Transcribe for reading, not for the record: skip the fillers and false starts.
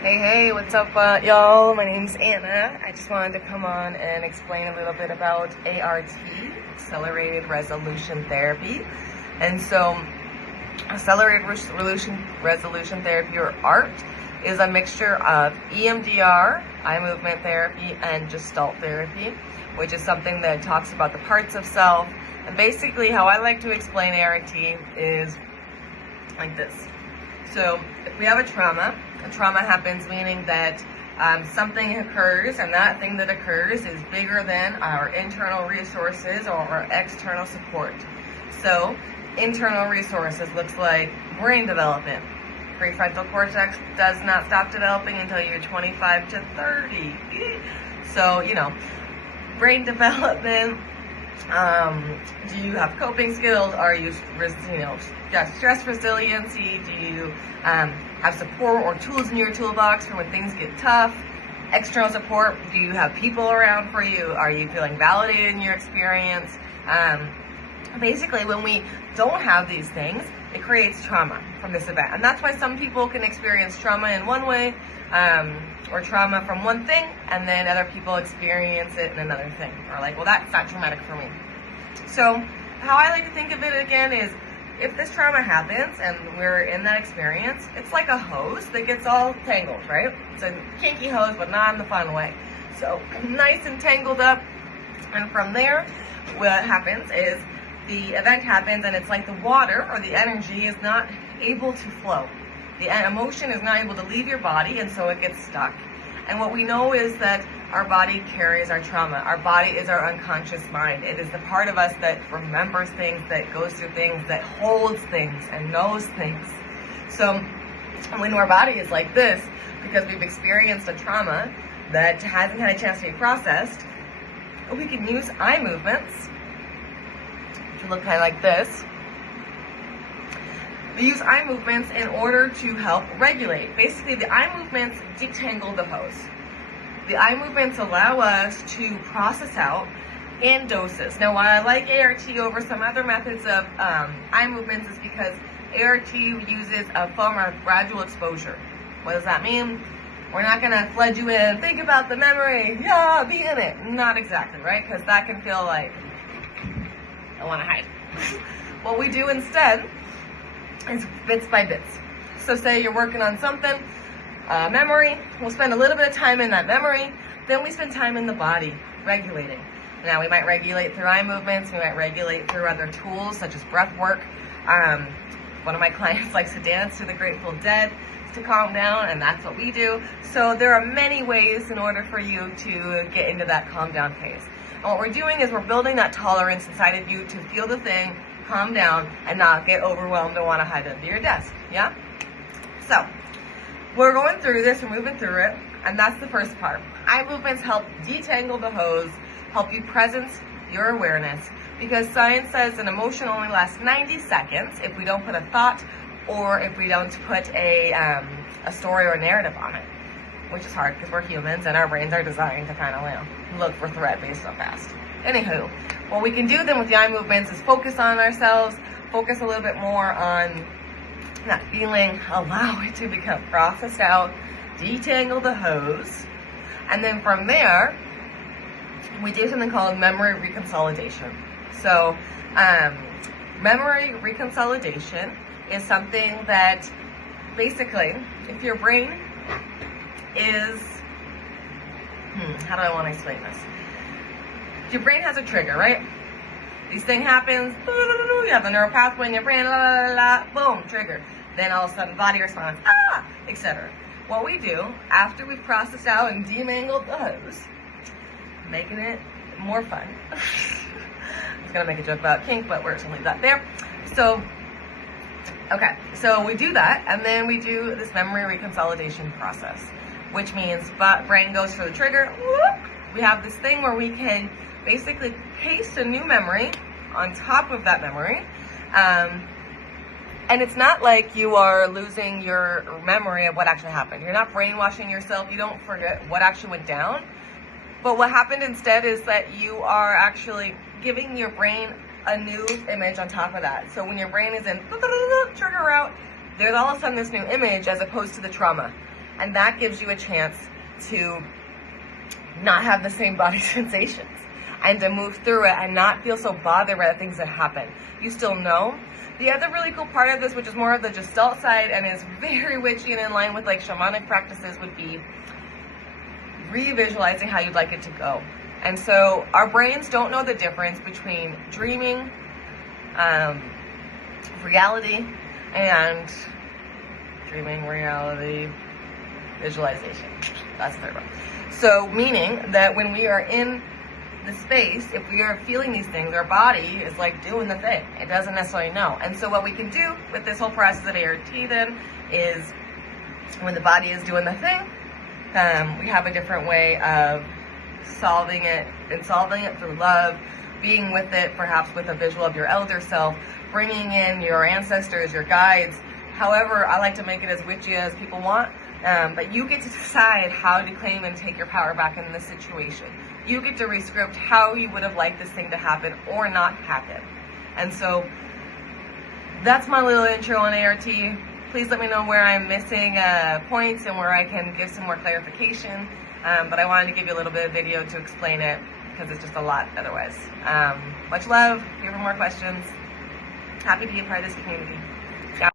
Hey, what's up, y'all? My name's Anna. I just wanted to come on and explain a little bit about ART, Accelerated Resolution Therapy. And so, Accelerated Resolution Therapy, or ART, is a mixture of EMDR, eye movement therapy, and Gestalt therapy, which is something that talks about the parts of self. And basically, how I like to explain ART is like this. So if we have a trauma happens meaning that something occurs, and that thing that occurs is bigger than our internal resources or our external support. So internal resources looks like brain development. Prefrontal cortex does not stop developing until you're 25 to 30. So, brain development. Do you have coping skills? Are you, stress resiliency? Do you have support or tools in your toolbox for when things get tough? External support. Do you have people around for you? Are you feeling validated in your experience? Basically, when we don't have these things, it creates trauma from this event. And that's why some people can experience trauma in one way, or trauma from one thing, and then other people experience it in another thing. Or like, well, that's not traumatic for me. So how I like to think of it again is, if this trauma happens and we're in that experience, it's like a hose that gets all tangled, right? It's a kinky hose, but not in the fun way. So nice and tangled up. And from there, what happens is the event happens, and it's like the water or the energy is not able to flow. The emotion is not able to leave your body, and so it gets stuck. And what we know is that our body carries our trauma. Our body is our unconscious mind. It is the part of us that remembers things, that goes through things, that holds things and knows things. So when our body is like this, because we've experienced a trauma that hasn't had a chance to be processed, we can use eye movements to look kind of like this. We use eye movements in order to help regulate. Basically, the eye movements detangle the hose. The eye movements allow us to process out in doses. Now, why I like ART over some other methods of eye movements is because ART uses a form of gradual exposure. What does that mean? We're not going to flood you in, think about the memory, be in it. Not exactly, right? Because that can feel like I want to hide. What we do instead is bits by bits. So say you're working on something, memory, we'll spend a little bit of time in that memory, then we spend time in the body, regulating. Now we might regulate through eye movements, we might regulate through other tools such as breath work. One of my clients likes to dance to the Grateful Dead to calm down, and that's what we do. So there are many ways in order for you to get into that calm down phase. And what we're doing is we're building that tolerance inside of you to feel the thing, calm down, and not get overwhelmed and want to hide under your desk, yeah? So, we're going through this, we're moving through it, and that's the first part. Eye movements help detangle the hose, help you presence your awareness, because science says an emotion only lasts 90 seconds if we don't put a thought or if we don't put a story or a narrative on it, which is hard because we're humans and our brains are designed to kind of look for threat based on fast. Anywho, what we can do then with the eye movements is focus on ourselves, focus a little bit more on that feeling, allow it to become processed out, detangle the hose, and then from there, we do something called memory reconsolidation. So, memory reconsolidation is something that basically, if your brain is, how do I want to explain this? Your brain has a trigger, right? This thing happens, you have a neural pathway in your brain, boom, trigger. Then all of a sudden, body response, etc. What we do, after we've processed out and demangled the hose, making it more fun. I was going to make a joke about kink, but we're just going to leave that there. So, okay, so we do that, and then we do this memory reconsolidation process, which means brain goes for the trigger, we have this thing where we can basically paste a new memory on top of that memory. And it's not like you are losing your memory of what actually happened. You're not brainwashing yourself. You don't forget what actually went down. But what happened instead is that you are actually giving your brain a new image on top of that. So when your brain is in trigger route, there's all of a sudden this new image as opposed to the trauma. And that gives you a chance to not have the same body sensations and to move through it and not feel so bothered by the things that happen. You still know. The other really cool part of this, which is more of the Gestalt side and is very witchy and in line with like shamanic practices, would be revisualizing how you'd like it to go. And so our brains don't know the difference between dreaming, reality, visualization. That's the third one. So meaning that when we are in the space, if we are feeling these things, our body is like doing the thing. It doesn't necessarily know. And so what we can do with this whole process of ART then is when the body is doing the thing, we have a different way of solving it through love, being with it, perhaps with a visual of your elder self, bringing in your ancestors, your guides. However, I like to make it as witchy as people want. But you get to decide how to claim and take your power back in this situation. You get to rescript how you would have liked this thing to happen or not happen. And so that's my little intro on ART. Please let me know where I'm missing points and where I can give some more clarification. But I wanted to give you a little bit of video to explain it because it's just a lot otherwise. Much love. Here for more questions. Happy to be a part of this community. Ciao.